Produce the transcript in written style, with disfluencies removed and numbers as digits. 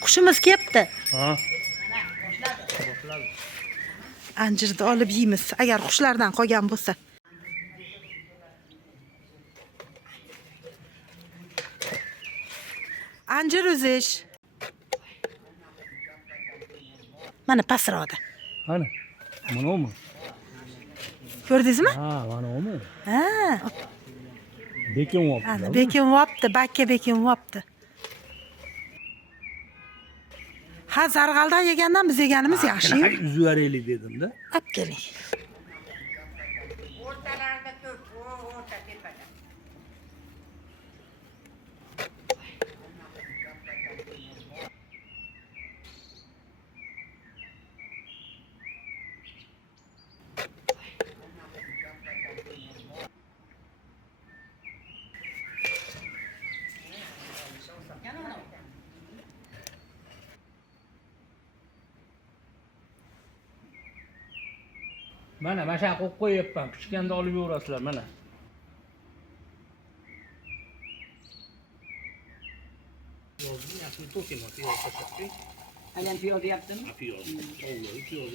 Qushimiz kelibdi. Ha. Anjirni olib yeymiz, agar qushlardan qolgan bo'lsa. Anjir uzish. Mana pastroqda. Ana. Manami? Ko'rdingizmi? Ha, manami? Ha, Bekin vopti. ana bekinibdi, bakka bekinibdi. Ha, zarg'aldan yegandan biz yeganimiz yaxshi-yu. Uzib beraylik dedim-da. Olib keling. O'rtalarida ko'p, o'rta tepada. Mana masha qo'yib qo'yapman. Pishganda olib yuborasizlar mana. Aynan piyoz yaptimi? Piyoz. Piyoz.